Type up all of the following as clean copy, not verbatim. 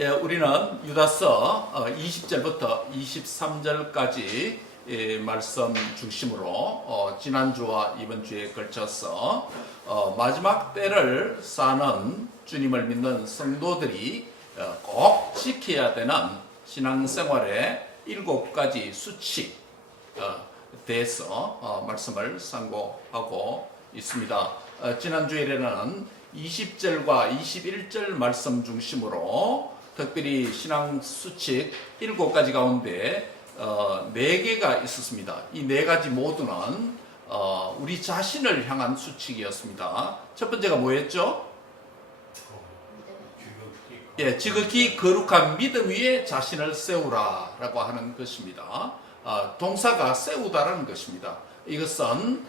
우리는 유다서 20절부터 23절까지 말씀 중심으로 지난주와 이번 주에 걸쳐서 마지막 때를 사는 주님을 믿는 성도들이 꼭 지켜야 되는 신앙생활의 7가지 수칙 대해서 말씀을 상고하고 있습니다. 지난주에는 20절과 21절 말씀 중심으로 특별히 신앙 수칙 7가지 가운데 4개가 있었습니다. 이 4가지 모두는 우리 자신을 향한 수칙이었습니다. 첫 번째가 뭐였죠? 지극히 거룩한 믿음 위에 자신을 세우라 라고 하는 것입니다. 동사가 세우다라는 것입니다. 이것은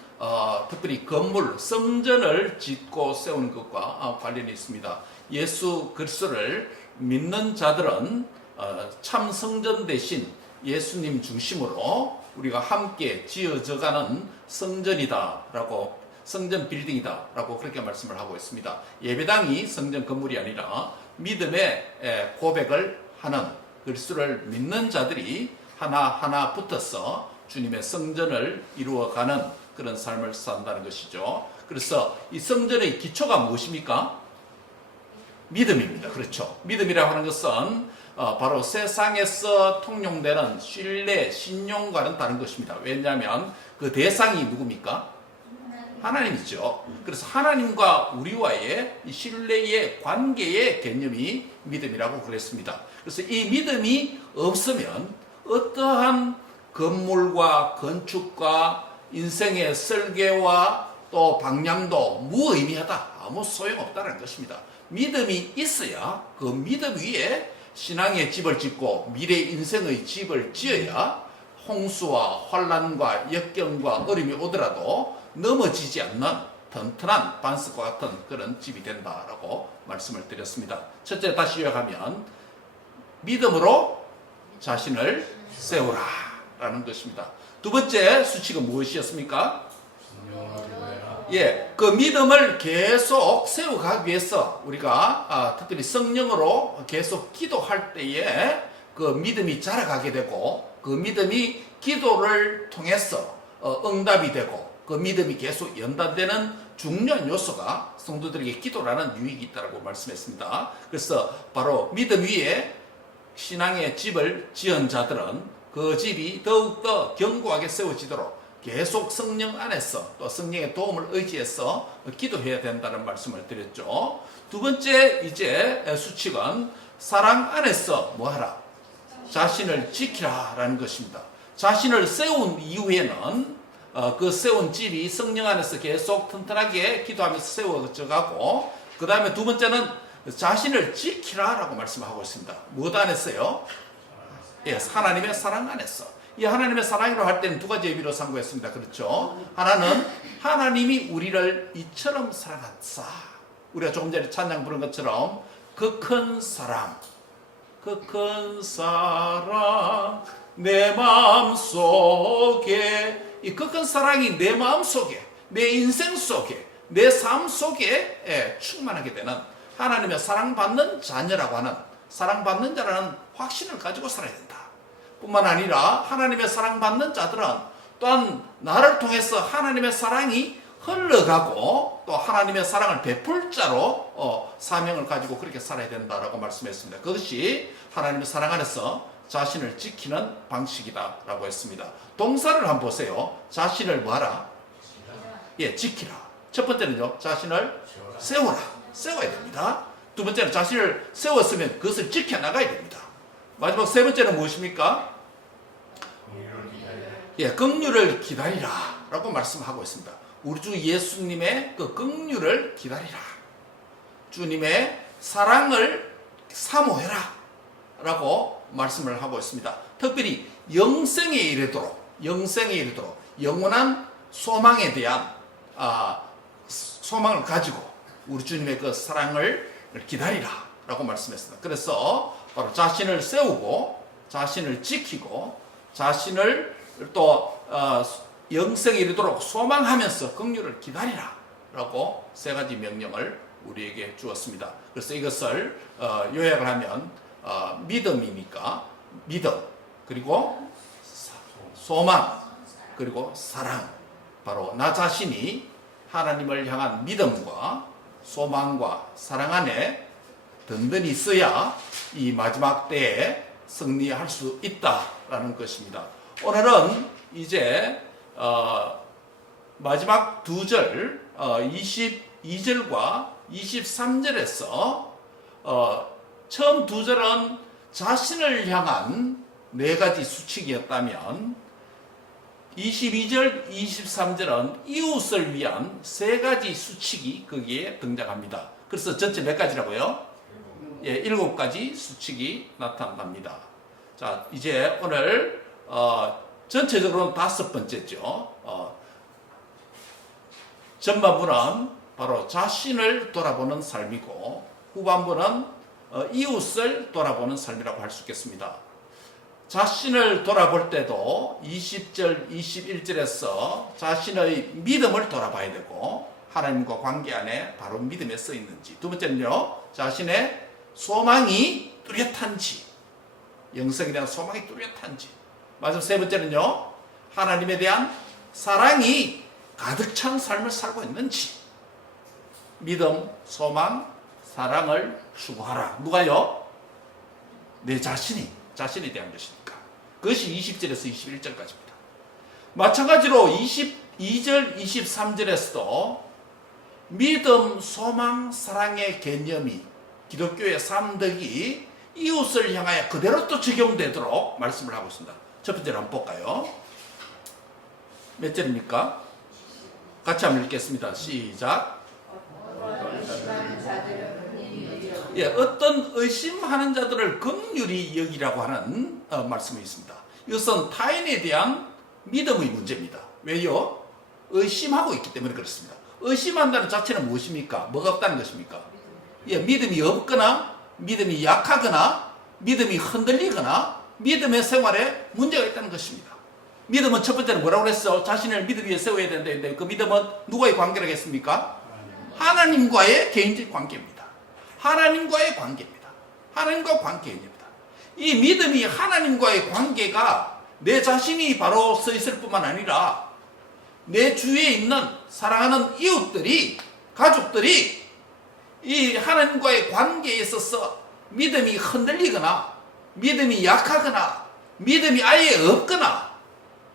특별히 건물, 성전을 짓고 세우는 것과 관련이 있습니다. 예수 그리스도를 믿는 자들은 참 성전 대신 예수님 중심으로 우리가 함께 지어져가는 성전이다라고, 성전 빌딩이다라고 그렇게 말씀을 하고 있습니다. 예배당이 성전 건물이 아니라 믿음의 고백을 하는 그리스도를 믿는 자들이 하나하나 붙어서 주님의 성전을 이루어가는 그런 삶을 산다는 것이죠. 그래서 이 성전의 기초가 무엇입니까? 믿음입니다. 그렇죠. 믿음이라고 하는 것은 바로 세상에서 통용되는 신뢰, 신용과는 다른 것입니다. 왜냐하면 그 대상이 누굽니까? 하나님이죠. 그래서 하나님과 우리와의 이 신뢰의 관계의 개념이 믿음이라고 그랬습니다. 그래서 이 믿음이 없으면 어떠한 건물과 건축과 인생의 설계와 또 방향도 무의미하다, 아무 소용없다는 것입니다. 믿음이 있어야 그 믿음 위에 신앙의 집을 짓고 미래 인생의 집을 지어야 홍수와 환란과 역경과 어려움이 오더라도 넘어지지 않는 튼튼한 반석과 같은 그런 집이 된다라고 말씀을 드렸습니다. 첫째, 다시 요약하면 믿음으로 자신을 세우라 라는 것입니다. 두 번째 수칙은 무엇이었습니까? 그 믿음을 계속 세워가기 위해서 우리가 특별히 성령으로 계속 기도할 때에 그 믿음이 자라가게 되고 그 믿음이 기도를 통해서 응답이 되고 그 믿음이 계속 연단되는 중요한 요소가 성도들에게 기도라는 유익이 있다고 말씀했습니다. 그래서 바로 믿음 위에 신앙의 집을 지은 자들은 그 집이 더욱더 견고하게 세워지도록 계속 성령 안에서 또 성령의 도움을 의지해서 기도해야 된다는 말씀을 드렸죠. 두 번째 이제 수칙은 사랑 안에서 뭐하라? 자신을 지키라 라는 것입니다. 자신을 세운 이후에는 그 세운 집이 성령 안에서 계속 튼튼하게 기도하면서 세워져가고, 그 다음에 두 번째는 자신을 지키라 라고 말씀하고 있습니다. 무엇 안에서요? 하나님의 사랑 안에서. 이 하나님의 사랑이라고 할 때는 2가지 의미로 상고했습니다. 그렇죠? 하나는 하나님이 우리를 이처럼 사랑하사, 우리가 조금 전에 찬양 부른 것처럼 그 큰 사랑, 그 큰 사랑 내 마음속에, 이 그 큰 사랑이 내 마음속에, 내 인생 속에, 내 삶 속에 충만하게 되는 하나님의 사랑받는 자녀라고 하는, 사랑받는 자라는 확신을 가지고 살아야 된다. 뿐만 아니라 하나님의 사랑받는 자들은 또한 나를 통해서 하나님의 사랑이 흘러가고 또 하나님의 사랑을 베풀 자로 사명을 가지고 그렇게 살아야 된다라고 말씀했습니다. 그것이 하나님의 사랑 안에서 자신을 지키는 방식이다라고 했습니다. 동사를 한번 보세요. 자신을 뭐하라? 지키라. 첫 번째는요, 자신을 세워라. 세워야 됩니다. 두 번째는 자신을 세웠으면 그것을 지켜나가야 됩니다. 마지막 세 번째는 무엇입니까? 긍휼을 기다리라 라고 말씀하고 있습니다. 우리 주 예수님의 그 긍휼을 기다리라, 주님의 사랑을 사모해라 라고 말씀을 하고 있습니다. 특별히 영생에 이르도록 영원한 소망에 대한 소망을 가지고 우리 주님의 그 사랑을 기다리라 라고 말씀했습니다. 그래서 바로 자신을 세우고 자신을 지키고 자신을 또 영생에 이르도록 소망하면서 긍휼을 기다리라 라고 3가지 명령을 우리에게 주었습니다. 그래서 이것을 요약을 하면 믿음이니까 믿음, 그리고 소망, 그리고 사랑. 바로 나 자신이 하나님을 향한 믿음과 소망과 사랑 안에 든든히 있어야 이 마지막 때에 승리할 수 있다라는 것입니다. 오늘은 이제 마지막 두 절 22절과 23절에서 처음 두 절은 자신을 향한 네 가지 수칙이었다면 22절, 23절은 이웃을 위한 세 가지 수칙이 거기에 등장합니다. 그래서 전체 몇 가지라고요? 예, 7가지 수칙이 나타납니다. 자, 이제 오늘 전체적으로는 5번째죠. 전반부는 바로 자신을 돌아보는 삶이고 후반부는 이웃을 돌아보는 삶이라고 할 수 있겠습니다. 자신을 돌아볼 때도 20절, 21절에서 자신의 믿음을 돌아봐야 되고 하나님과 관계 안에 바로 믿음에 써 있는지, 두 번째는요, 자신의 소망이 뚜렷한지, 영성에 대한 소망이 뚜렷한지, 마지막 세 번째는요, 하나님에 대한 사랑이 가득 찬 삶을 살고 있는지. 믿음, 소망, 사랑을 추구하라. 누가요? 내 자신에 대한 것이니까. 그것이 20절에서 21절까지입니다. 마찬가지로 22절, 23절에서도 믿음, 소망, 사랑의 개념이 기독교의 3덕이 이웃을 향하여 그대로 또 적용되도록 말씀을 하고 있습니다. 첫 번째로 한번 볼까요? 몇 절입니까? 같이 한번 읽겠습니다. 시작. 예, 어떤 의심하는 자들을 긍휼히 여기라고 하는 말씀이 있습니다. 이것은 타인에 대한 믿음의 문제입니다. 왜요? 의심하고 있기 때문에 그렇습니다. 의심한다는 자체는 무엇입니까? 뭐가 없다는 것입니까? 예, 믿음이 없거나 믿음이 약하거나 믿음이 흔들리거나 믿음의 생활에 문제가 있다는 것입니다. 믿음은 첫 번째는 뭐라고 그랬어? 자신을 믿음 위에 세워야 된다는데 그 믿음은 누구와의 관계라고 했습니까? 하나님과의 개인적 관계입니다. 하나님과의 관계입니다. 하나님과 관계입니다. 이 믿음이 하나님과의 관계가 내 자신이 바로 서 있을 뿐만 아니라 내 주위에 있는 사랑하는 이웃들이, 가족들이 이 하나님과의 관계에 있어서 믿음이 흔들리거나 믿음이 약하거나 믿음이 아예 없거나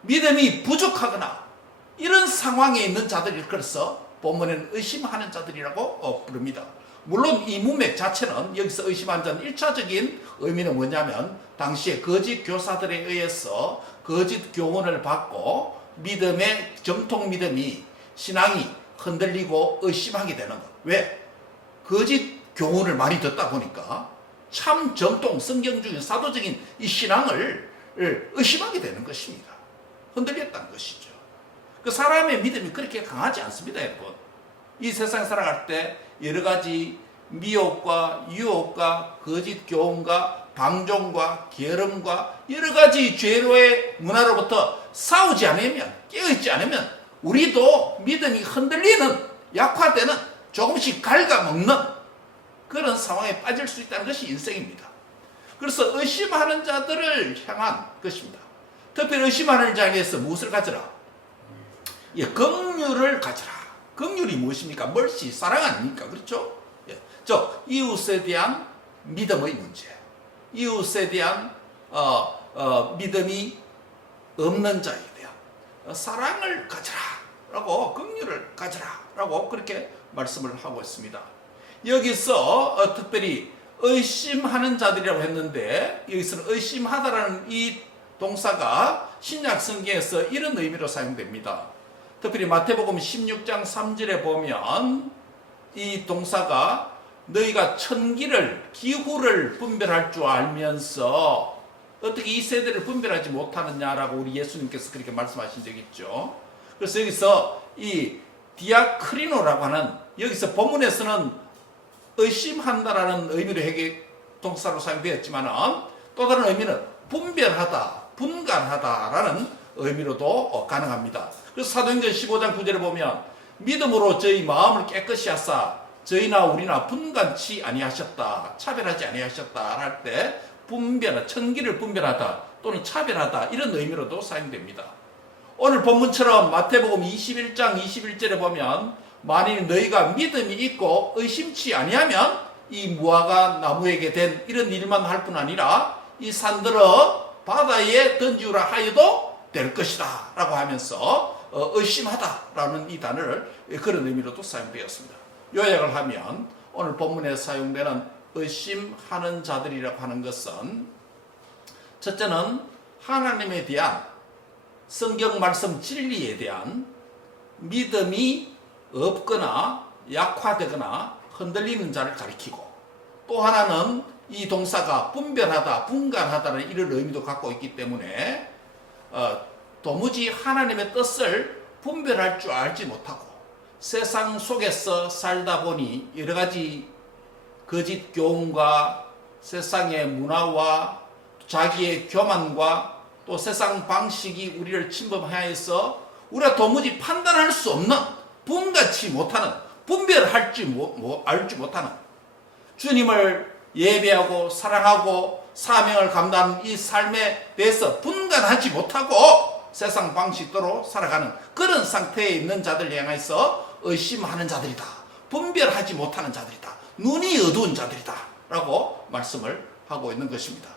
믿음이 부족하거나 이런 상황에 있는 자들을 그래서 본문에는 의심하는 자들이라고 부릅니다. 물론 이 문맥 자체는 여기서 의심하는 자는 1차적인 의미는 뭐냐면 당시에 거짓 교사들에 의해서 거짓 교훈을 받고 믿음의 정통 믿음이 신앙이 흔들리고 의심하게 되는 것. 왜? 거짓 교훈을 많이 듣다 보니까 참 정통 성경적인 사도적인 이 신앙을 의심하게 되는 것입니다. 흔들렸다는 것이죠. 그 사람의 믿음이 그렇게 강하지 않습니다, 여러분. 이 세상 살아갈 때 여러 가지 미혹과 유혹과 거짓 교훈과 방종과 게으름과 여러 가지 죄로의 문화로부터 싸우지 않으면, 깨어있지 않으면 우리도 믿음이 흔들리는, 약화되는, 조금씩 갉아먹는 그런 상황에 빠질 수 있다는 것이 인생입니다. 그래서 의심하는 자들을 향한 것입니다. 특별히 의심하는 자에게서 무엇을 가져라? 예, 긍휼을 가져라. 긍휼이 무엇입니까? 멀시, 사랑 아닙니까? 그렇죠? 예, 즉 이웃에 대한 믿음의 문제, 이웃에 대한 믿음이 없는 자에 대한 사랑을 가져라라고, 긍휼을 가져라라고 그렇게 말씀을 하고 있습니다. 여기서 특별히 의심하는 자들이라고 했는데 여기서는 의심하다라는 이 동사가 신약 성경에서 이런 의미로 사용됩니다. 특별히 마태복음 16장 3절에 보면 이 동사가 너희가 천기를, 기후를 분별할 줄 알면서 어떻게 이 세대를 분별하지 못하느냐라고 우리 예수님께서 그렇게 말씀하신 적이 있죠. 그래서 여기서 이 디아크리노라고 하는, 여기서 본문에서는 의심한다라는 의미로 회계 동사로 사용되었지만 또 다른 의미는 분별하다, 분간하다라는 의미로도 가능합니다. 그래서 사도행전 15장 9절에 보면 믿음으로 저희 마음을 깨끗이 하사 저희나 우리나 분간치 아니하셨다, 차별하지 아니하셨다 할 때 분별, 천기를 분별하다 또는 차별하다 이런 의미로도 사용됩니다. 오늘 본문처럼 마태복음 21장 21절에 보면 만일 너희가 믿음이 있고 의심치 아니하면 이 무화과 나무에게 된 이런 일만 할 뿐 아니라 이 산들어 바다에 던지우라 하여도 될 것이다 라고 하면서 의심하다라는 이 단어를 그런 의미로도 사용되었습니다. 요약을 하면 오늘 본문에 사용되는 의심하는 자들이라고 하는 것은 첫째는 하나님에 대한 성경 말씀 진리에 대한 믿음이 없거나 약화되거나 흔들리는 자를 가리키고, 또 하나는 이 동사가 분별하다, 분간하다는 이런 의미도 갖고 있기 때문에 도무지 하나님의 뜻을 분별할 줄 알지 못하고 세상 속에서 살다 보니 여러 가지 거짓 교훈과 세상의 문화와 자기의 교만과 또 세상 방식이 우리를 침범하여서 우리가 도무지 판단할 수 없는, 분간치 못하는, 분별할지 알지 못하는, 주님을 예배하고 사랑하고 사명을 감당하는 이 삶에 대해서 분간하지 못하고 세상 방식대로 살아가는 그런 상태에 있는 자들 향해서 의심하는 자들이다, 분별하지 못하는 자들이다, 눈이 어두운 자들이다 라고 말씀을 하고 있는 것입니다.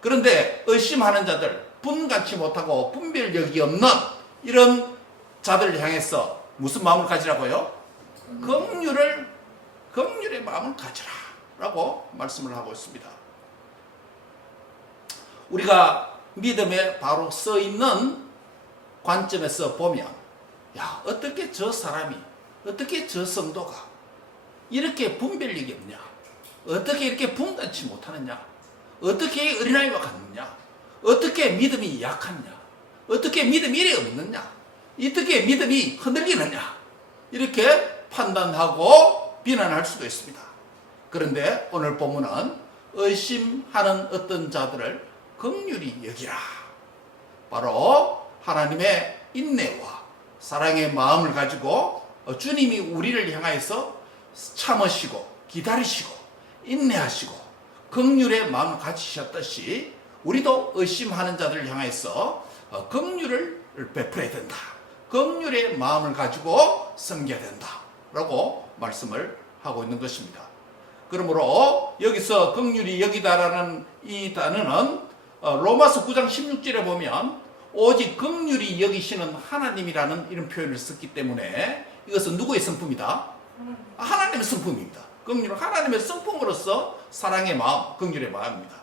그런데 의심하는 자들, 분간치 못하고 분별력이 없는 이런 자들을 향해서 무슨 마음을 가지라고요? 긍휼의 마음을 가지라 라고 말씀을 하고 있습니다. 우리가 믿음에 바로 써 있는 관점에서 보면, 야, 어떻게 저 사람이, 어떻게 저 성도가 이렇게 분별력이 없냐? 어떻게 이렇게 분간치 못하느냐? 어떻게 어린아이와 같느냐? 어떻게 믿음이 약하냐? 어떻게 믿음이 이래 없느냐? 어떻게 믿음이 흔들리느냐? 이렇게 판단하고 비난할 수도 있습니다. 그런데 오늘 본문은 의심하는 어떤 자들을 긍휼히 여기라. 바로 하나님의 인내와 사랑의 마음을 가지고 주님이 우리를 향하여서 참으시고 기다리시고 인내하시고 긍휼의 마음을 가지셨듯이 우리도 의심하는 자들을 향해서 긍휼을 베풀어야 된다. 긍휼의 마음을 가지고 섬겨야 된다 라고 말씀을 하고 있는 것입니다. 그러므로 여기서 긍휼히 여기다라는 이 단어는 로마서 9장 16절에 보면 오직 긍휼히 여기시는 하나님이라는 이런 표현을 썼기 때문에 이것은 누구의 성품이다? 하나님의 성품입니다. 긍휼은 하나님의 성품으로서 사랑의 마음, 긍휼의 마음입니다.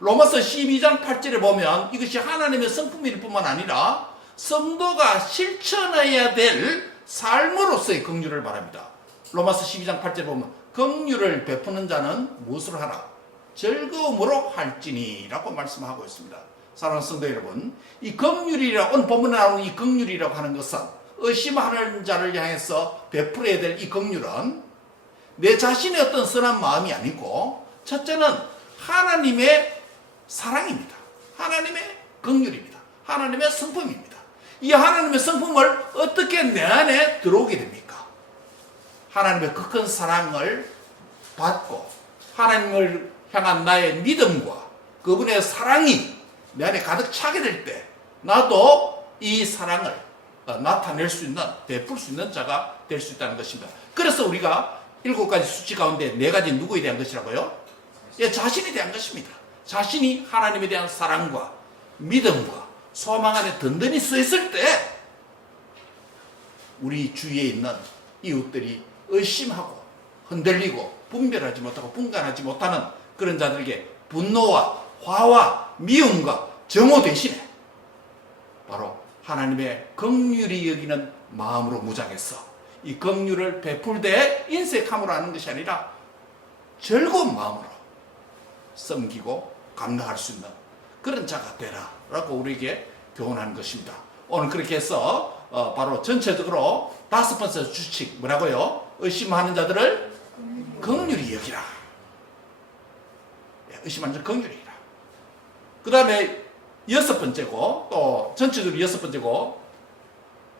로마서 12장 8절에 보면 이것이 하나님의 성품일 뿐만 아니라 성도가 실천해야 될 삶으로서의 긍휼을 말합니다. 로마서 12장 8절에 보면 긍휼을 베푸는 자는 무엇을 하라? 즐거움으로 할지니 라고 말씀하고 있습니다. 사랑하는 성도 여러분, 이 긍휼이라, 오늘 본문에 나오는 이 긍휼이라고 하는 것은 의심하는 자를 향해서 베풀어야 될 이 긍휼은 내 자신의 어떤 선한 마음이 아니고 첫째는 하나님의 사랑입니다. 하나님의 긍휼입니다. 하나님의 성품입니다. 이 하나님의 성품을 어떻게 내 안에 들어오게 됩니까? 하나님의 그 큰 사랑을 받고 하나님을 향한 나의 믿음과 그분의 사랑이 내 안에 가득 차게 될 때 나도 이 사랑을 나타낼 수 있는, 베풀 수 있는 자가 될 수 있다는 것입니다. 그래서 우리가 7가지 수치 가운데 4가지 누구에 대한 것이라고요? 예, 자신에 대한 것입니다. 자신이 하나님에 대한 사랑과 믿음과 소망 안에 든든히 서 있을 때 우리 주위에 있는 이웃들이 의심하고 흔들리고 분별하지 못하고 분간하지 못하는 그런 자들에게 분노와 화와 미움과 정오 대신에 바로 하나님의 긍휼히 여기는 마음으로 무장해서 이 긍휼을 베풀 때 인색함으로 하는 것이 아니라 즐거운 마음으로 섬기고 감당할 수 있는 그런 자가 되라 라고 우리에게 교훈하는 것입니다. 오늘 그렇게 해서 바로 전체적으로 5번째 주칙 뭐라고요? 의심하는 자들을 긍휼히 여기라. 의심하는 자를 긍휼히 여기라. 그 다음에 6번째고 또 전체적으로 6번째고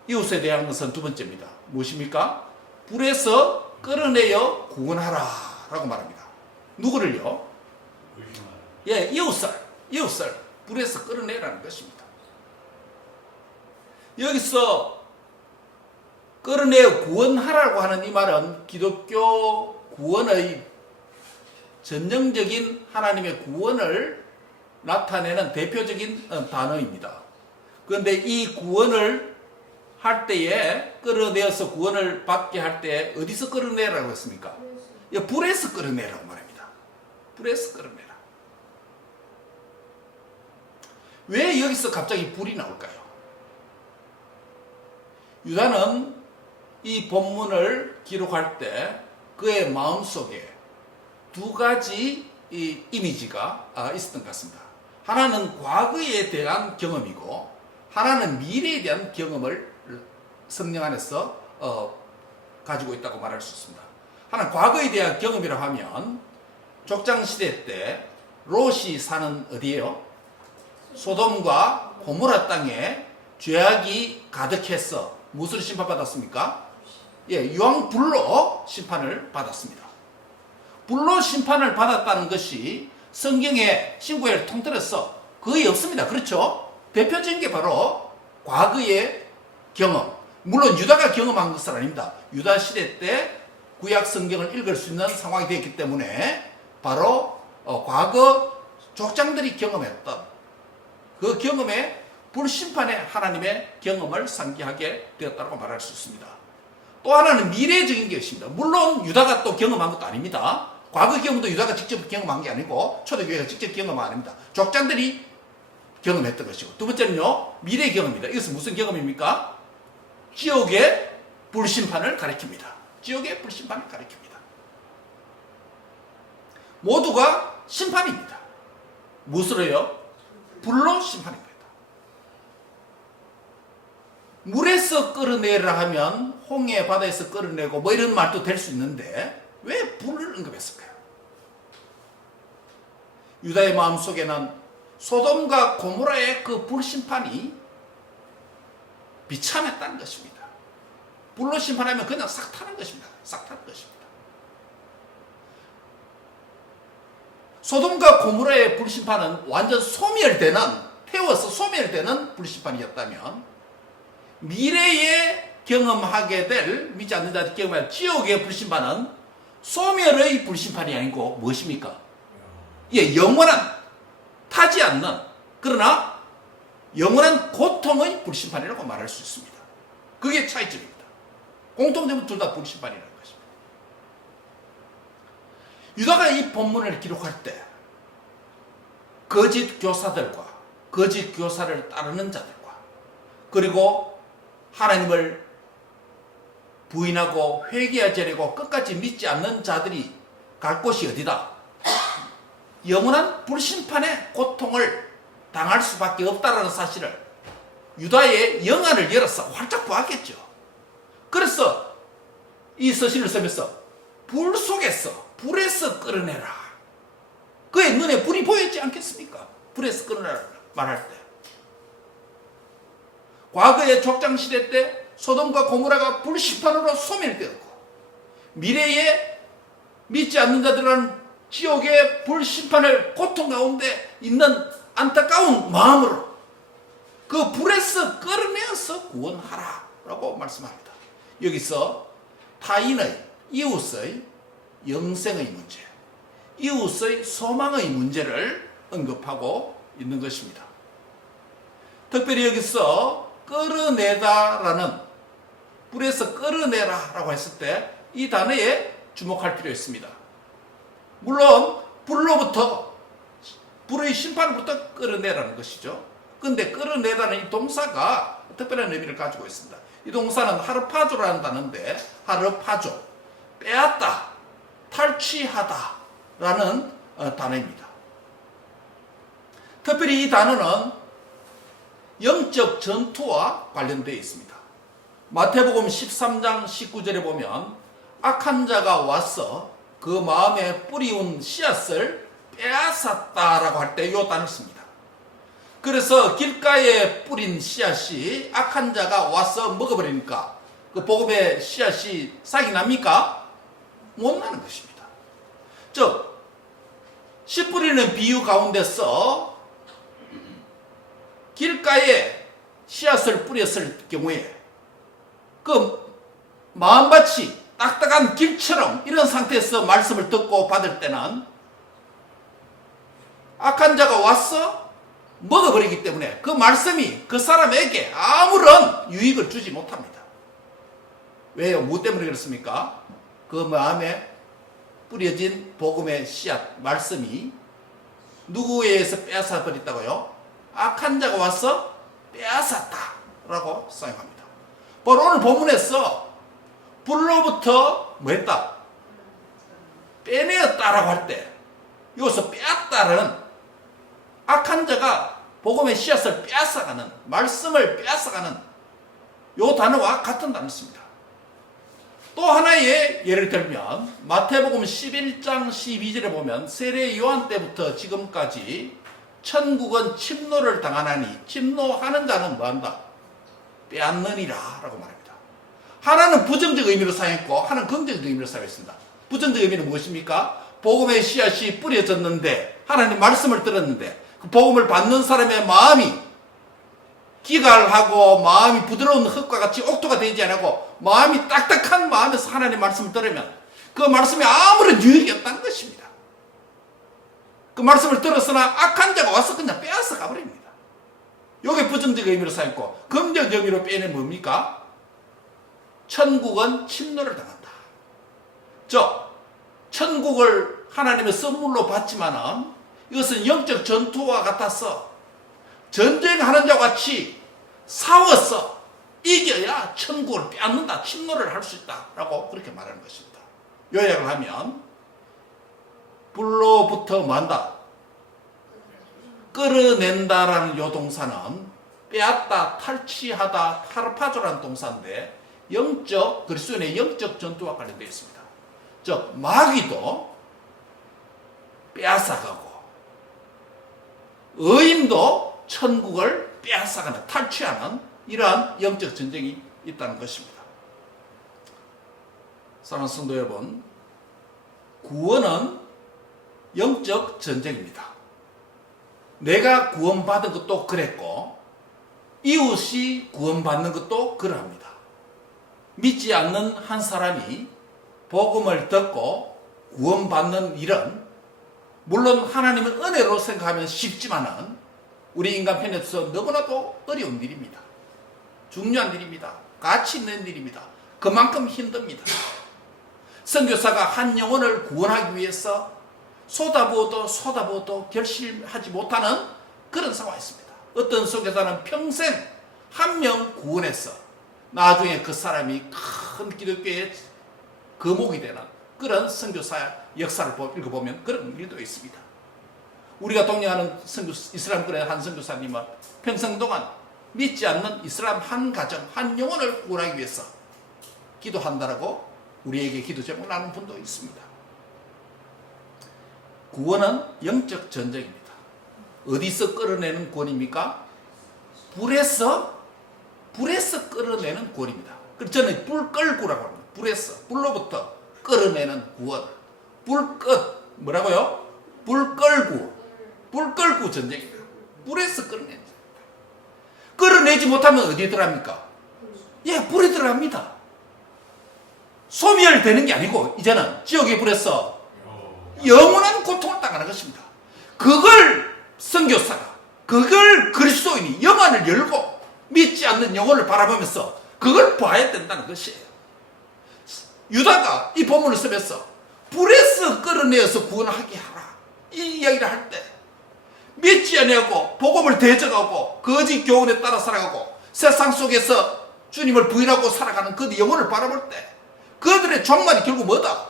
이웃에 대한 것은 2번째입니다. 무엇입니까? 불에서 끌어내어 구원하라 라고 말합니다. 누구를요? 예, 이웃을 불에서 끌어내라는 것입니다. 여기서 끌어내어 구원하라고 하는 이 말은 기독교 구원의 전형적인 하나님의 구원을 나타내는 대표적인 단어입니다. 그런데 이 구원을 할 때에 끌어내어서 구원을 받게 할 때 어디서 끌어내라고 했습니까? 불에서 끌어내라고 말합니다. 불에서 끌어내라. 왜 여기서 갑자기 불이 나올까요? 유다는 이 본문을 기록할 때 그의 마음속에 두 가지 이미지가 있었던 것 같습니다. 하나는 과거에 대한 경험이고 하나는 미래에 대한 경험을 성령 안에서 가지고 있다고 말할 수 있습니다. 하나는 과거에 대한 경험이라 하면 족장시대 때 롯이 사는 어디예요? 소돔과 고모라 땅에 죄악이 가득해서 무엇으로 심판받았습니까? 예, 유황불로 심판을 받았습니다. 불로 심판을 받았다는 것이 성경의 신구약을 통틀어서 거의 없습니다. 그렇죠? 대표적인 게 바로 과거의 경험. 물론 유다가 경험한 것은 아닙니다. 유다 시대 때 구약 성경을 읽을 수 있는 상황이 되었기 때문에 바로 과거 족장들이 경험했던 그 경험에 불심판의 하나님의 경험을 상기하게 되었다고 말할 수 있습니다. 또 하나는 미래적인 것입니다. 물론 유다가 또 경험한 것도 아닙니다. 과거 경험도 유다가 직접 경험한 게 아니고 초대교회가 직접 경험한 거 아닙니다. 족장들이 경험했던 것이고, 두 번째는요, 미래 경험입니다. 이것은 무슨 경험입니까? 지옥의 불심판을 가리킵니다. 지옥의 불심판을 가리킵니다. 모두가 심판입니다. 무엇으로요? 불로 심판입니다. 물에서 끌어내라 하면 홍해 바다에서 끌어내고 뭐 이런 말도 될 수 있는데 왜 불을 언급했을까요? 유다의 마음속에는 소돔과 고모라의 그 불심판이 비참했다는 것입니다. 불로 심판하면 그냥 싹 타는 것입니다. 싹 타는 것입니다. 소돔과 고모라의 불심판은 완전 소멸되는, 태워서 소멸되는 불심판이었다면 미래에 경험하게 될, 믿지 않는 자들이 경험할 지옥의 불심판은 소멸의 불심판이 아니고 무엇입니까? 예, 영원한, 타지 않는, 그러나 영원한 고통의 불심판이라고 말할 수 있습니다. 그게 차이점입니다. 공통점은 둘 다 불심판이라는 것입니다. 유다가 이 본문을 기록할 때 거짓 교사들과 거짓 교사를 따르는 자들과 그리고 하나님을 부인하고 회개하지 않고 끝까지 믿지 않는 자들이 갈 곳이 어디다? 영원한 불심판의 고통을 당할 수밖에 없다는 사실을 유다의 영안을 열어서 활짝 보았겠죠. 그래서 이 서신을 쓰면서 불 속에서, 불에서 끌어내라. 그의 눈에 불이 보였지 않겠습니까? 불에서 끌어내라 말할 때. 과거의 족장시대 때 소돔과 고모라가 불심판으로 소멸되었고 미래에 믿지 않는 자들은 지옥의 불심판을 고통 가운데 있는 안타까운 마음으로 그 불에서 끌어내어서 구원하라 라고 말씀합니다. 여기서 타인의, 이웃의 영생의 문제, 이웃의 소망의 문제를 언급하고 있는 것입니다. 특별히 여기서 끌어내다라는, 불에서 끌어내라 라고 했을 때 이 단어에 주목할 필요 있습니다. 물론 불로부터, 불의 심판부터 끌어내라는 것이죠. 그런데 끌어내다는 이 동사가 특별한 의미를 가지고 있습니다. 이 동사는 하르파조라는 단어인데, 하르파조, 빼앗다, 탈취하다 라는 단어입니다. 특별히 이 단어는 영적 전투와 관련되어 있습니다. 마태복음 13장 19절에 보면 악한 자가 와서 그 마음에 뿌리운 씨앗을 빼앗았다라고 할 때 이 단어를 씁니다. 그래서 길가에 뿌린 씨앗이 악한 자가 와서 먹어버리니까 그 복음의 씨앗이 싹이 납니까? 못 나는 것입니다. 즉 씨 뿌리는 비유 가운데서 길가에 씨앗을 뿌렸을 경우에 그 마음밭이 딱딱한 길처럼 이런 상태에서 말씀을 듣고 받을 때는 악한 자가 와서 먹어버리기 때문에 그 말씀이 그 사람에게 아무런 유익을 주지 못합니다. 왜요? 뭐 때문에 그렇습니까? 그 마음에 뿌려진 복음의 씨앗, 말씀이 누구에게서 빼앗아 버렸다고요? 악한 자가 와서 빼앗았다 라고 사용합니다. 바로 오늘 본문에서 불로부터 뭐 했다? 빼내었다라고 할 때 여기서 빼앗다는 악한 자가 복음의 씨앗을 빼앗아가는, 말씀을 빼앗아가는 요 단어와 같은 단어입니다. 또 하나의 예를 들면 마태복음 11장 12절에 보면 세례 요한 때부터 지금까지 천국은 침노를 당하나니 침노하는 자는 뭐한다? 빼앗느니라 라고 말합니다. 하나는 부정적 의미로 사용했고 하나는 긍정적 의미로 사용했습니다. 부정적 의미는 무엇입니까? 복음의 씨앗이 뿌려졌는데 하나님 말씀을 들었는데 그 복음을 받는 사람의 마음이 기갈하고 마음이 부드러운 흙과 같이 옥토가 되지 않고 마음이 딱딱한 마음에서 하나님 말씀을 들으면 그 말씀이 아무런 유익이 없다는 것입니다. 그 말씀을 들었으나 악한 자가 와서 그냥 빼앗아 가버립니다. 이게 부정적 의미로 사용했고 긍정적 의미로 빼내면 뭡니까? 천국은 침노를 당한다. 천국을 하나님의 선물로 받지만은 이것은 영적 전투와 같아서 전쟁하는 자와 같이 싸워서 이겨야 천국을 빼앗는다, 침노를 할 수 있다라고 그렇게 말하는 것입니다. 요약을 하면 불로부터 만다, 끌어낸다라는 요 동사는 빼앗다, 탈취하다, 타르파조라는 동사인데 그리스도인의 영적 전투와 관련되어 있습니다. 즉 마귀도 빼앗아가고 의인도 천국을 빼앗아가는, 탈취하는 이러한 영적 전쟁이 있다는 것입니다. 사랑하는 성도 여러분, 구원은 영적 전쟁입니다. 내가 구원받은 것도 그랬고 이웃이 구원받는 것도 그러합니다. 믿지 않는 한 사람이 복음을 듣고 구원받는 일은 물론 하나님은 은혜로 생각하면 쉽지만은 우리 인간 편에서 너무나도 어려운 일입니다. 중요한 일입니다. 가치 있는 일입니다. 그만큼 힘듭니다. 선교사가 한 영혼을 구원하기 위해서 쏟아부어도 결실하지 못하는 그런 상황이 있습니다. 어떤 선교사는 평생 한 명 구원해서 나중에 그 사람이 큰 기독교의 거목이 되는 그런 선교사 역사를 읽어보면 그런 일도 있습니다. 우리가 동경하는 이슬람교의 한 선교사님은 평생 동안 믿지 않는 이슬람 한 가정, 한 영혼을 구원하기 위해서 기도한다라고 우리에게 기도 제목을 나눈 분도 있습니다. 구원은 영적 전쟁입니다. 어디서 끌어내는 구원입니까? 불에서 끌어내는 구원입니다. 그래서 저는 불끌구라고 합니다. 불로부터 끌어내는 구원. 뭐라고요? 불끌구 전쟁입니다. 불에서 끌어내는. 끌어내지 못하면 어디에 들어갑니까? 불에 들어갑니다. 소멸되는 게 아니고 이제는 지옥의 불에서 영원한 고통을 당하는 것입니다. 그걸 선교사가, 그걸 그리스도인이 영안을 열고 믿지 않는 영혼을 바라보면서 그걸 봐야 된다는 것이에요. 유다가 이 본문을 쓰면서 불에서 끌어내어서 구원하게 하라 이 이야기를 할 때 믿지 아니하고 복음을 대적하고 거짓 교훈에 따라 살아가고 세상 속에서 주님을 부인하고 살아가는 그 영혼을 바라볼 때 그들의 종말이 결국 뭐다?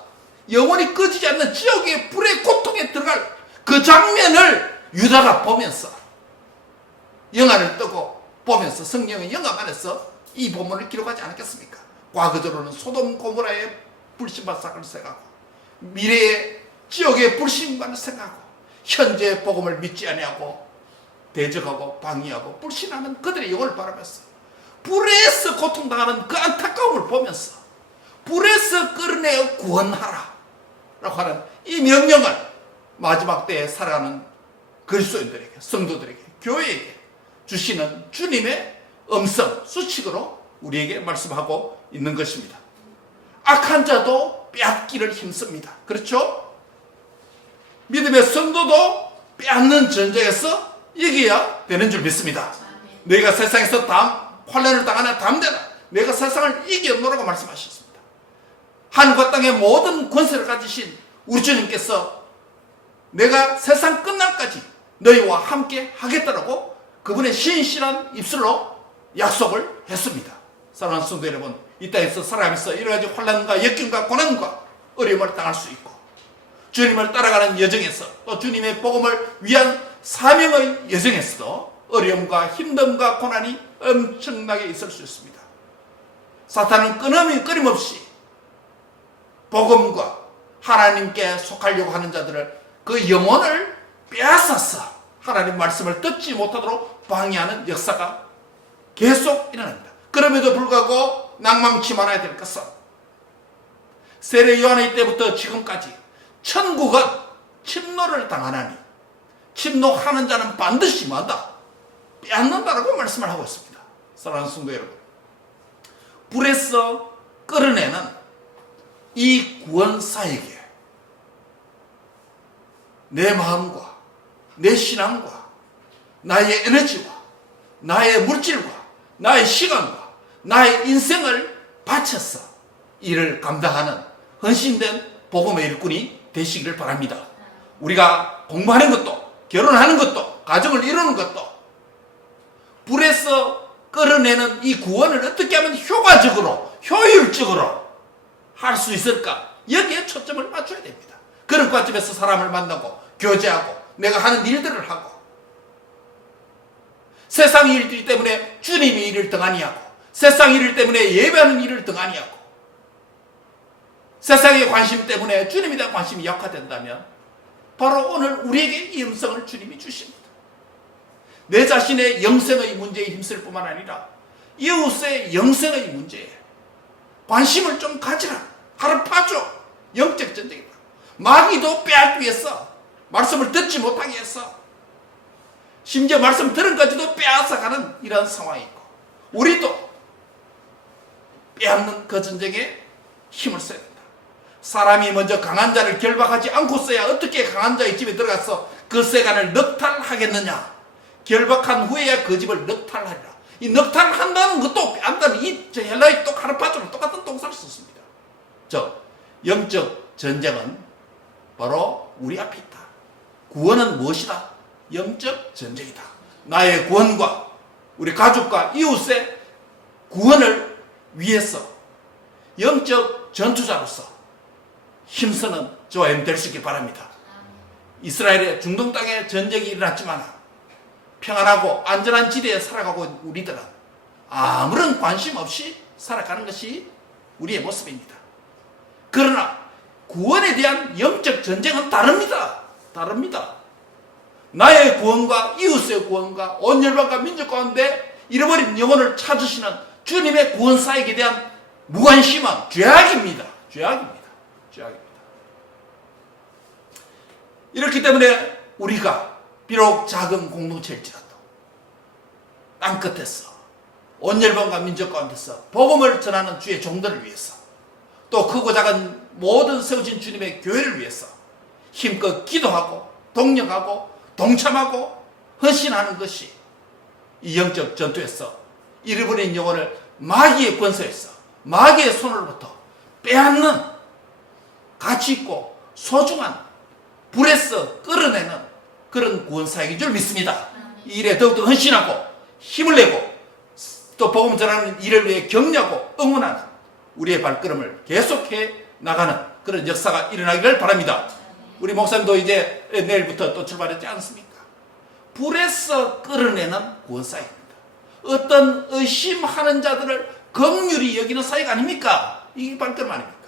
영원히 꺼지지 않는 지옥의 불의 고통에 들어갈 그 장면을 유다가 보면서 영안을 뜨고 보면서 성령의 영감 안에서 이 본문을 기록하지 않았겠습니까? 과거적으로는 소돔 고모라의 불신발사를 생각하고 미래의 지옥의 불신발을 생각하고 현재 복음을 믿지 아니하고 대적하고 방해하고 불신하는 그들의 영혼을 바라면서 불에서 고통당하는 그 안타까움을 보면서 불에서 끌어내어 구원하라 라고 하는 이 명령을 마지막 때에 살아가는 그리스도인들에게, 성도들에게, 교회에게 주시는 주님의 음성, 수칙으로 우리에게 말씀하고 있는 것입니다. 악한 자도 빼앗기를 힘씁니다. 그렇죠? 믿음의 성도도 빼앗는 전쟁에서 이겨야 되는 줄 믿습니다. 너희가 세상에서 환난을 당하나 담대라. 내가 세상을 이겨노라고 말씀하셨습니다. 하늘과 땅의 모든 권세를 가지신 우리 주님께서 내가 세상 끝날까지 너희와 함께 하겠다라고 그분의 신실한 입술로 약속을 했습니다. 사랑하는 성도 여러분, 이 땅에서 살아가면서 여러 가지 환난과 역경과 고난과 어려움을 당할 수 있고 주님을 따라가는 여정에서 또 주님의 복음을 위한 사명의 여정에서도 어려움과 힘듦과 고난이 엄청나게 있을 수 있습니다. 사탄은 끊임없이 복음과 하나님께 속하려고 하는 자들을 그 영혼을 빼앗아서 하나님 말씀을 듣지 못하도록 방해하는 역사가 계속 일어납니다. 그럼에도 불구하고 낭망치 말아야 될 것은 세례 요한의 때부터 지금까지 천국은 침노를 당하나니 침노하는 자는 반드시 뭐한다? 빼앗는다라고 말씀을 하고 있습니다. 사랑하는 성도 여러분, 불에서 끌어내는 이 구원사에게 내 마음과 내 신앙과 나의 에너지와 나의 물질과 나의 시간과 나의 인생을 바쳐서 이를 감당하는 헌신된 복음의 일꾼이 되시기를 바랍니다. 우리가 공부하는 것도, 결혼하는 것도, 가정을 이루는 것도 불에서 끌어내는 이 구원을 어떻게 하면 효과적으로, 효율적으로 할 수 있을까? 여기에 초점을 맞춰야 됩니다. 그런 관점에서 사람을 만나고 교제하고 내가 하는 일들을 하고 세상 일들 때문에 주님의 일을 등한히 하고 세상 일 때문에 예배하는 일을 등한히 하고 세상의 관심 때문에 주님에 대한 관심이 약화된다면 바로 오늘 우리에게 이 음성을 주님이 주십니다. 내 자신의 영생의 문제에 힘쓸 뿐만 아니라 이웃의 영생의 문제에 관심을 좀 가지라. 가르쳐줘. 영적 전쟁이다. 마귀도 빼앗기 위해서 말씀을 듣지 못하게 해서 심지어 말씀 들은 것까지도 빼앗아가는 이런 상황이 있고 우리도 빼앗는 그 전쟁에 힘을 써야 된다. 사람이 먼저 강한 자를 결박하지 않고서야 어떻게 강한 자의 집에 들어가서 그 세간을 넉탈하겠느냐. 결박한 후에야 그 집을 넉탈하리라. 이 넉탈한다는 것도 안다는 이 헬라의 또 카르파조는 똑같은 동사를 썼습니다. 영적 전쟁은 바로 우리 앞에 있다. 구원은 무엇이다? 영적 전쟁이다. 나의 구원과 우리 가족과 이웃의 구원을 위해서 영적 전투자로서 힘쓰는 저와 될 수 있길 바랍니다. 이스라엘의 중동 땅에 전쟁이 일어났지만 평안하고 안전한 지대에 살아가고 우리들은 아무런 관심 없이 살아가는 것이 우리의 모습입니다. 그러나 구원에 대한 영적 전쟁은 다릅니다. 나의 구원과 이웃의 구원과 온 열방과 민족 가운데 잃어버린 영혼을 찾으시는 주님의 구원사역에 대한 무관심은 죄악입니다. 이렇기 때문에 우리가 비록 작은 공동체일지라도 땅끝에서 온 열방과 민족 가운데서 복음을 전하는 주의 종들을 위해서 또 크고 작은 모든 세우신 주님의 교회를 위해서 힘껏 기도하고 동력하고 동참하고 헌신하는 것이 이 영적 전투에서 잃어버린 영혼을 마귀의 권세에서 마귀의 손으로부터 빼앗는 가치 있고 소중한 불에서 끌어내는 그런 구원사역인 줄 믿습니다. 이 일에 더욱더 헌신하고 힘을 내고 또 복음 전하는 일을 위해 격려하고 응원하는 우리의 발걸음을 계속해 나가는 그런 역사가 일어나기를 바랍니다. 우리 목사님도 이제 내일부터 또 출발하지 않습니까? 불에서 끌어내는 구원사역입니다. 어떤 의심하는 자들을 긍휼히 여기는 사역 아닙니까? 이게 발걸음 아닙니까?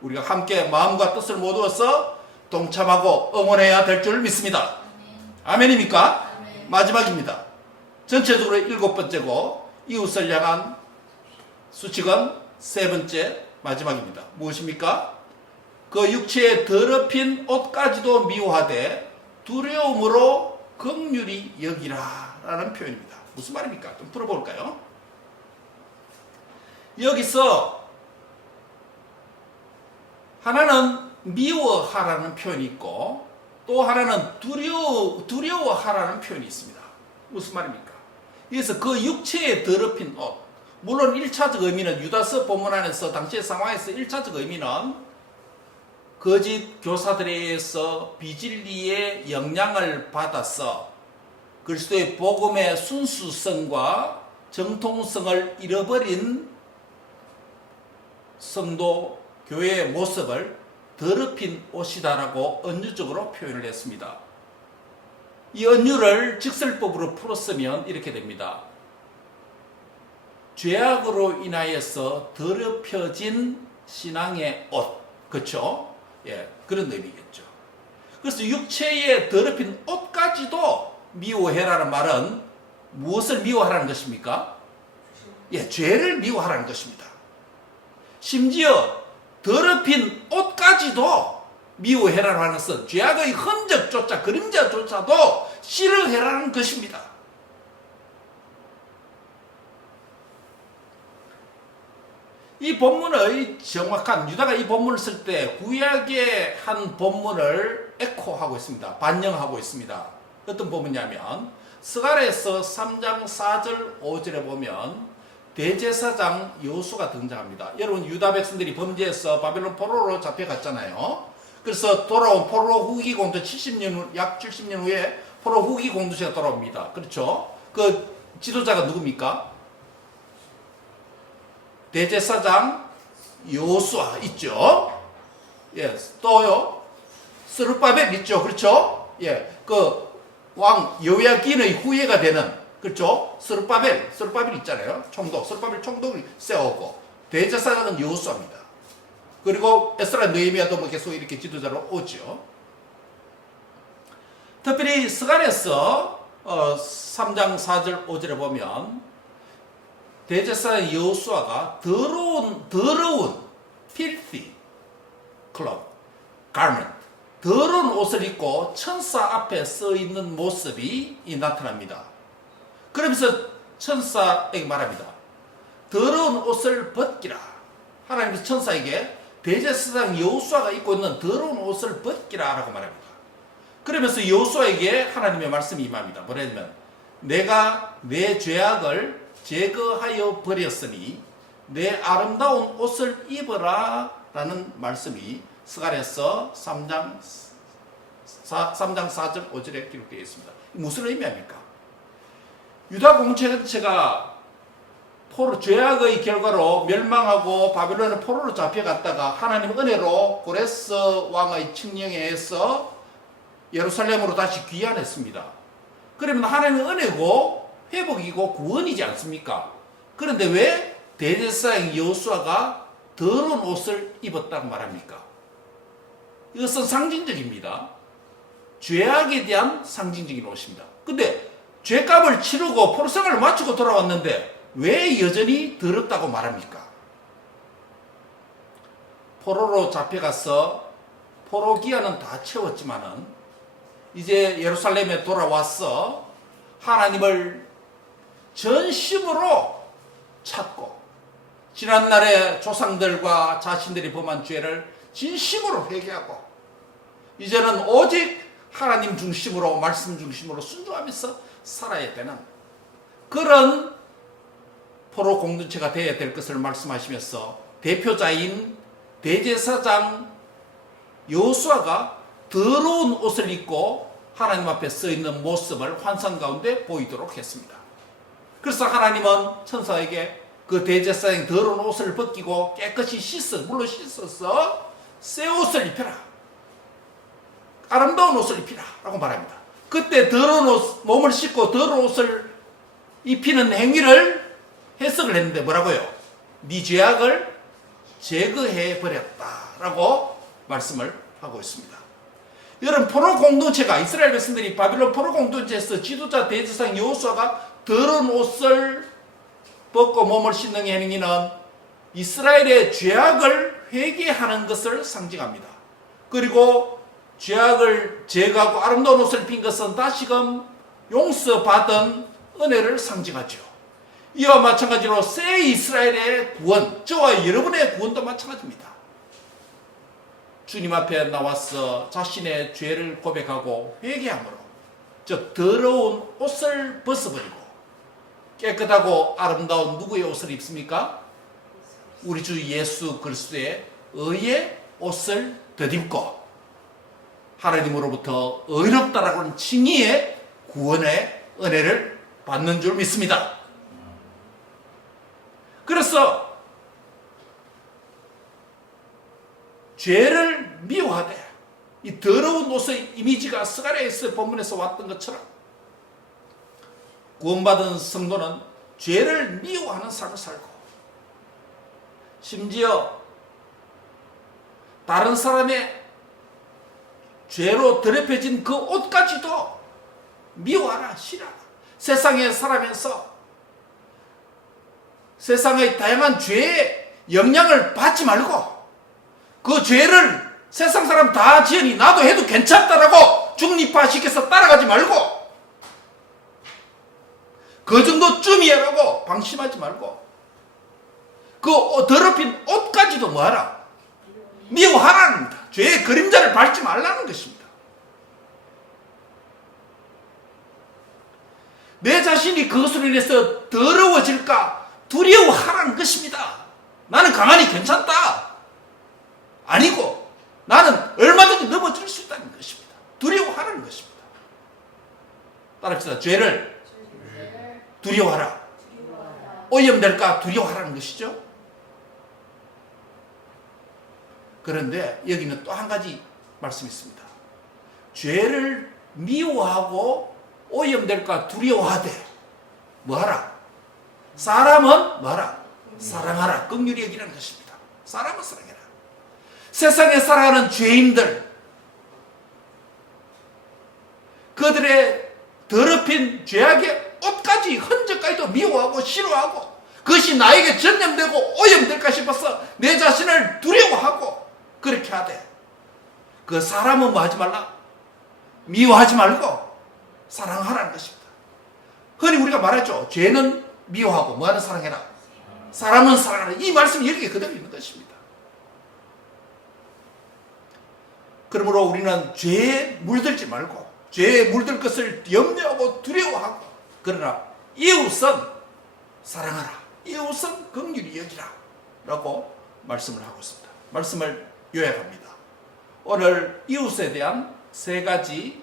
우리가 함께 마음과 뜻을 모두어서 동참하고 응원해야 될 줄 믿습니다. 아멘입니까? 아멘. 마지막입니다. 전체적으로 7번째고 이웃을 향한 수칙은 3번째 마지막입니다. 무엇입니까? 그 육체의 더럽힌 옷까지도 미워하되 두려움으로 긍휼히 여기라 라는 표현입니다. 무슨 말입니까? 좀 풀어볼까요? 여기서 하나는 미워하라는 표현이 있고 또 하나는 두려워하라는 표현이 있습니다. 무슨 말입니까? 그래서 그 육체의 더럽힌 옷, 물론 1차적 의미는 유다서 본문 안에서 당시의 상황에서 1차적 의미는 거짓 교사들에 의해서 비진리의 영향을 받아서 그리스도의 복음의 순수성과 정통성을 잃어버린 성도 교회의 모습을 더럽힌 옷이다라고 은유적으로 표현을 했습니다. 이 은유를 직설법으로 풀었으면 이렇게 됩니다. 죄악으로 인하여서 더럽혀진 신앙의 옷, 그렇죠? 예, 그런 의미겠죠. 그래서 육체의 더럽힌 옷까지도 미워해라는 말은 무엇을 미워하라는 것입니까? 예, 죄를 미워하라는 것입니다. 심지어 더럽힌 옷까지도 미워해라는 것은 죄악의 흔적조차 그림자조차도 싫어해라는 것입니다. 이 본문의 정확한 유다가 이 본문을 쓸 때 구약의 한 본문을 에코하고 있습니다. 반영하고 있습니다. 어떤 본문이냐면 스가랴서 3장 4절 5절에 보면 대제사장 여호수아가 등장합니다. 여러분 유다 백성들이 범죄해서 바벨론 포로로 잡혀갔잖아요. 그래서 돌아온 포로 후기 공동 70년 후, 약 70년 후에 포로 후기 공동체가 돌아옵니다. 그렇죠? 그 지도자가 누굽니까? 대제사장 여호수아 있죠. 예, 또요 스룹바벨 있죠. 그렇죠? 예, 그 왕 여호야긴의 후예가 되는 그렇죠? 스룹바벨 있잖아요. 총독, 스룹바벨 총독을 세우고 대제사장은 여호수아입니다. 그리고 에스라 느헤미야도 뭐 계속 이렇게 지도자로 오죠. 특별히 스가랴서 3장 4절 5절에 보면 대제사장 여호수아가 더러운 filthy cloth, garment, 더러운 옷을 입고 천사 앞에 서 있는 모습이 나타납니다. 그러면서 천사에게 말합니다. 더러운 옷을 벗기라. 하나님께서 천사에게 대제사장 여호수아가 입고 있는 더러운 옷을 벗기라 라고 말합니다. 그러면서 여호수아에게 하나님의 말씀이 임합니다. 뭐냐면 내가 내 죄악을 제거하여 버렸으니 내 아름다운 옷을 입어라 라는 말씀이 스가랴서 3장 4절 5절에 기록되어 있습니다. 무슨 의미입니까? 유다 공동체가 죄악의 결과로 멸망하고 바벨론의 포로로 잡혀갔다가 하나님 은혜로 고레스 왕의 칙령에 의해서 예루살렘으로 다시 귀환했습니다. 그러면 하나님의 은혜고 회복이고 구원이지 않습니까? 그런데 왜 대제사장 여호수아가 더러운 옷을 입었다고 말합니까? 이것은 상징적입니다. 죄악에 대한 상징적인 옷입니다. 근데 죄값을 치르고 포로생활을 마치고 돌아왔는데 왜 여전히 더럽다고 말합니까? 포로로 잡혀가서 포로 기한은 다 채웠지만은 이제 예루살렘에 돌아와서 하나님을 전심으로 찾고 지난날의 조상들과 자신들이 범한 죄를 진심으로 회개하고 이제는 오직 하나님 중심으로 말씀 중심으로 순종하면서 살아야 되는 그런 포로 공동체가 되어야 될 것을 말씀하시면서 대표자인 대제사장 여호수아가 더러운 옷을 입고 하나님 앞에 서 있는 모습을 환상 가운데 보이도록 했습니다. 그래서 하나님은 천사에게 그 대제사장이 더러운 옷을 벗기고 깨끗이 물로 씻어서 새 옷을 입혀라. 아름다운 옷을 입히라 라고 말합니다. 그때 더러운 옷, 몸을 씻고 더러운 옷을 입히는 행위를 해석을 했는데 뭐라고요? 네 죄악을 제거해 버렸다라고 말씀을 하고 있습니다. 여러분 포로 공동체가 이스라엘 백성들이 바빌론 포로 공동체에서 지도자 대제사장 여호수아가 더러운 옷을 벗고 몸을 씻는 행위는 이스라엘의 죄악을 회개하는 것을 상징합니다. 그리고 죄악을 제거하고 아름다운 옷을 입힌 것은 다시금 용서받은 은혜를 상징하죠. 이와 마찬가지로 새 이스라엘의 구원, 저와 여러분의 구원도 마찬가지입니다. 주님 앞에 나와서 자신의 죄를 고백하고 회개함으로 즉 더러운 옷을 벗어버리고 깨끗하고 아름다운 누구의 옷을 입습니까? 우리 주 예수 그리스도의 의의 옷을 덧입고 하나님으로부터 의롭다라고 하는 칭의의 구원의 은혜를 받는 줄 믿습니다. 그래서 죄를 미워하되 이 더러운 옷의 이미지가 스가랴에서 본문에서 왔던 것처럼 구원받은 성도는 죄를 미워하는 삶을 살고 심지어 다른 사람의 죄로 더럽혀진 그 옷까지도 미워하라, 싫어하라. 세상에 살아면서 세상의 다양한 죄의 영향을 받지 말고 그 죄를 세상 사람 다 지으니 나도 해도 괜찮다라고 중립화시켜서 따라가지 말고 그 정도쯤이야라고 방심하지 말고 그 더럽힌 옷까지도 뭐하라? 미워하라는 겁니다. 죄의 그림자를 밟지 말라는 것입니다. 내 자신이 그것으로 인해서 더러워질까 두려워하라는 것입니다. 나는 가만히 괜찮다. 아니고 나는 얼마든지 넘어질 수 있다는 것입니다. 두려워하라는 것입니다. 따라합시다. 죄를 두려워하라. 오염될까 두려워하라는 것이죠. 그런데 여기는 또 한 가지 말씀이 있습니다. 죄를 미워하고 오염될까 두려워하되 뭐하라? 사람은 뭐하라? 사랑하라. 긍휼히 여기라는 것입니다. 사람은 사랑해라. 세상에 살아가는 죄인들 그들의 더럽힌 죄악의 옷까지 흔적까지도 미워하고 싫어하고 그것이 나에게 전염되고 오염될까 싶어서 내 자신을 두려워하고 그렇게 하되 그 사람은 뭐 하지 말라? 미워하지 말고 사랑하라는 것입니다. 흔히 우리가 말하죠. 죄는 미워하고 뭐하는 사랑해라? 사람은 사랑하라. 이 말씀이 여기에 그대로 있는 것입니다. 그러므로 우리는 죄에 물들지 말고 죄에 물들 것을 염려하고 두려워하고 그러나 이웃은 사랑하라. 이웃은 긍휼히 여기라 라고 말씀을 하고 있습니다. 말씀을 요약합니다. 오늘 이웃에 대한 세 가지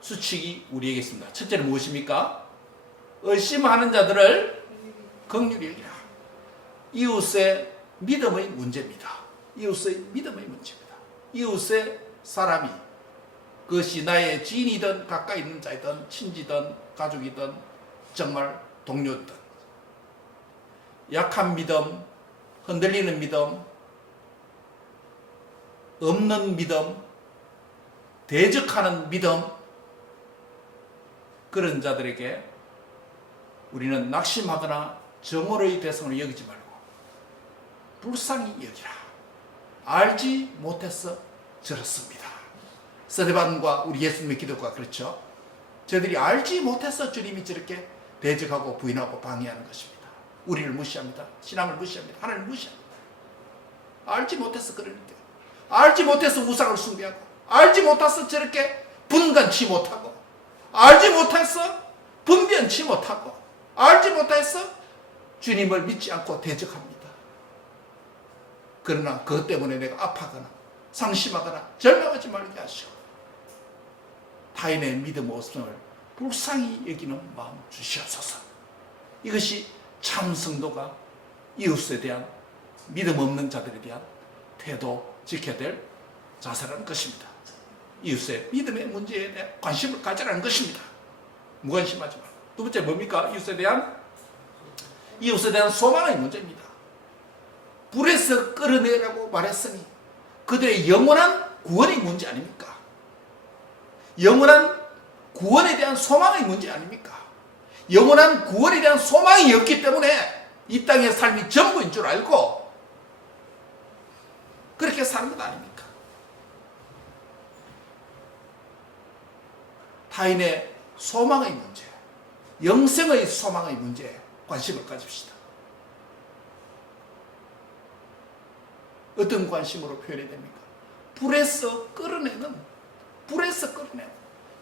수칙이 우리에게 있습니다. 첫째는 무엇입니까? 의심하는 자들을 긍휼히 여기라. 이웃의 믿음의 문제입니다. 이웃의 믿음의 문제입니다. 이웃의 사람이 그것이 나의 지인이든 가까이 있는 자이든 친지든 가족이든 정말 동료든 약한 믿음, 흔들리는 믿음, 없는 믿음, 대적하는 믿음 그런 자들에게 우리는 낙심하거나 정오의 대상으로 여기지 말고 불쌍히 여기라. 알지 못해서 저렇습니다. 스데반과 우리 예수님의 기도가 그렇죠. 저들이 알지 못해서 주님이 저렇게 대적하고 부인하고 방해하는 것입니다. 우리를 무시합니다. 신앙을 무시합니다. 하나님을 무시합니다. 알지 못해서 그러는데 알지 못해서 우상을 숭배하고 알지 못해서 저렇게 분간치 못하고 알지 못해서 분변치 못하고 알지 못해서 주님을 믿지 않고 대적합니다. 그러나 그것 때문에 내가 아파하거나 상심하거나 절망하지 말게 하시고 타인의 믿음 없음을 불쌍히 여기는 마음 주시옵소서. 이것이 참 성도가 이웃에 대한 믿음 없는 자들에 대한 태도 지켜야 될 자세라는 것입니다. 이웃의 믿음의 문제에 대한 관심을 가지라는 것입니다. 무관심하지 말고. 두 번째 뭡니까? 이웃에 대한 소망의 문제입니다. 불에서 끌어내라고 말했으니 그들의 영원한 구원의 문제 아닙니까? 영원한 구원에 대한 소망의 문제 아닙니까? 영원한 구원에 대한 소망이 없기 때문에 이 땅의 삶이 전부인 줄 알고 그렇게 사는 것 아닙니까? 타인의 소망의 문제, 영생의 소망의 문제에 관심을 가집시다. 어떤 관심으로 표현이 됩니까? 불에서 끌어내는,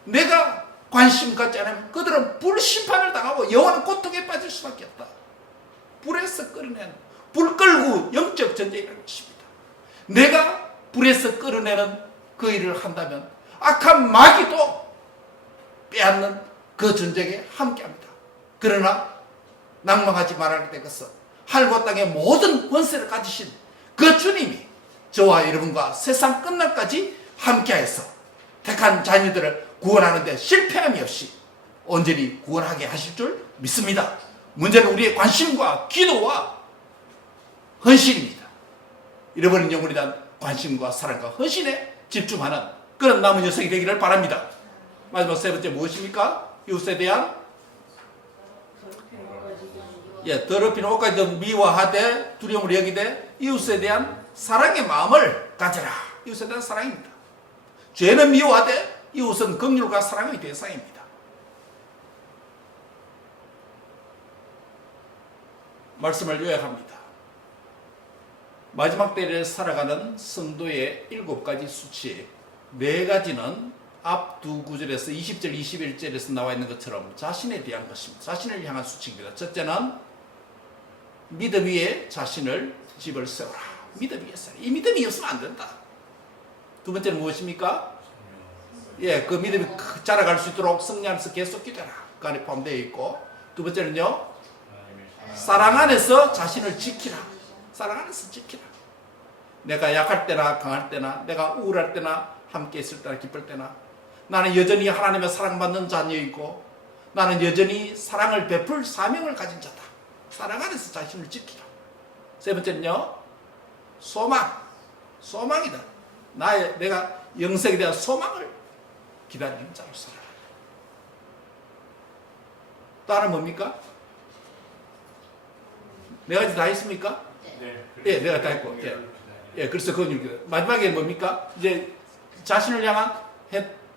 내가 관심 갖지 않으면 그들은 불심판을 당하고 영원한 고통에 빠질 수밖에 없다. 불에서 끌어내는, 불 끌고 영적 전쟁이라는 것입니다. 내가 불에서 끌어내는 그 일을 한다면 악한 마귀도 빼앗는 그 전쟁에 함께합니다. 그러나 낭망하지 말아야 될 것은 하늘과 땅의 모든 권세를 가지신 그 주님이 저와 여러분과 세상 끝날까지 함께하여서 택한 자녀들을 구원하는 데 실패함이 없이 온전히 구원하게 하실 줄 믿습니다. 문제는 우리의 관심과 기도와 헌신입니다. 잃어버린 영혼에 대한 관심과 사랑과 헌신에 집중하는 그런 남은 여성이 되기를 바랍니다. 마지막 세 번째 무엇입니까? 이웃에 대한 더럽히는 옷까지도 미워하되 두려움을 여기되 이웃에 대한 사랑의 마음을 가져라. 이웃에 대한 사랑입니다. 죄는 미워하되 이웃은 긍휼과 사랑의 대상입니다. 말씀을 요약합니다. 마지막 때를 살아가는 성도의 7가지 수치, 4가지는 앞 두 구절에서 20절, 21절에서 나와 있는 것처럼 자신에 대한 것입니다. 자신을 향한 수치입니다. 첫째는 믿음 위에 자신을 집을 세워라. 믿음 위에 세워라. 이 믿음이 없으면 안 된다. 두 번째는 무엇입니까? 그 믿음이 자라갈 수 있도록 성령 안에서 계속 기도해라. 그 안에 포함되어 있고, 두 번째는요, 사랑 안에서 자신을 지키라. 사랑 안에서 지키라. 내가 약할 때나 강할 때나, 내가 우울할 때나 함께 있을 때나 기쁠 때나, 나는 여전히 하나님의 사랑받는 자녀이고 나는 여전히 사랑을 베풀 사명을 가진 자다. 사랑 안에서 자신을 지키라. 세 번째는요, 소망이다. 내가 영생에 대한 소망을 기다리는 자로 살아라. 또 하나 뭡니까? 4가지 다 했습니까? 네, 내가 다 했고. 그래서 그건 마지막에 뭡니까? 이제 자신을 향한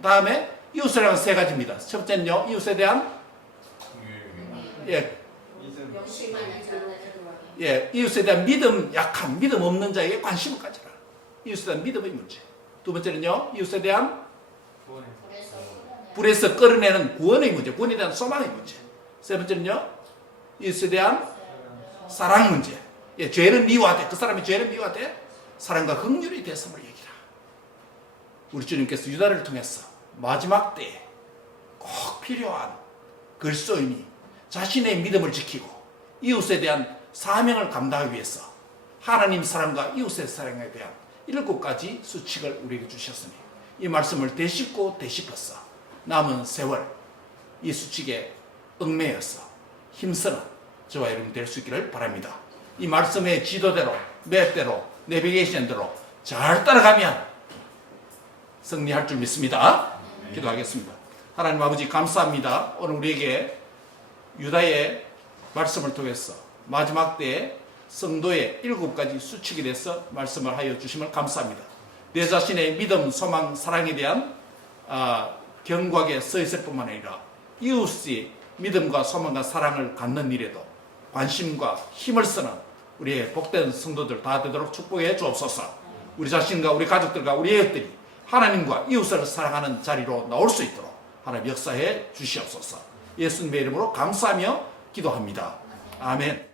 다음에 이웃을 향한 3가지입니다. 첫 번째는요, 이웃에 대한 이웃에 대한 믿음 약한, 믿음 없는 자에게 관심을 가져라. 이웃에 대한 믿음의 문제. 두 번째는요, 이웃에 대한 불에서 끌어내는 구원의 문제, 구원에 대한 소망의 문제. 세 번째는요, 이웃에 대한 사랑 문제. 죄는 미워하되, 그 사람의 죄는 미워하되 사랑과 긍휼이 대성을 얘기라. 우리 주님께서 유다를 통해서 마지막 때에 꼭 필요한 그리스도인이 자신의 믿음을 지키고 이웃에 대한 사명을 감당하기 위해서 하나님 사랑과 이웃의 사랑에 대한 7가지 수칙을 우리에게 주셨으니 이 말씀을 되짚고 되짚어서 남은 세월 이 수칙에 얽매여서 힘쓰는 저와 여러분 될 수 있기를 바랍니다. 이 말씀의 지도대로, 맵대로, 내비게이션대로 잘 따라가면 승리할 줄 믿습니다. 기도하겠습니다. 하나님 아버지 감사합니다. 오늘 우리에게 유다의 말씀을 통해서 마지막 때에 성도의 7가지 수칙에 대해서 말씀을 하여 주심을 감사합니다. 내 자신의 믿음, 소망, 사랑에 대한 경각에 서 있을 뿐만 아니라 이웃이 믿음과 소망과 사랑을 갖는 일에도 관심과 힘을 쓰는 우리의 복된 성도들 다 되도록 축복해 주옵소서. 우리 자신과 우리 가족들과 우리 애들이 하나님과 이웃을 사랑하는 자리로 나올 수 있도록 하나님 역사해 주시옵소서. 예수님의 이름으로 감사하며 기도합니다. 아멘.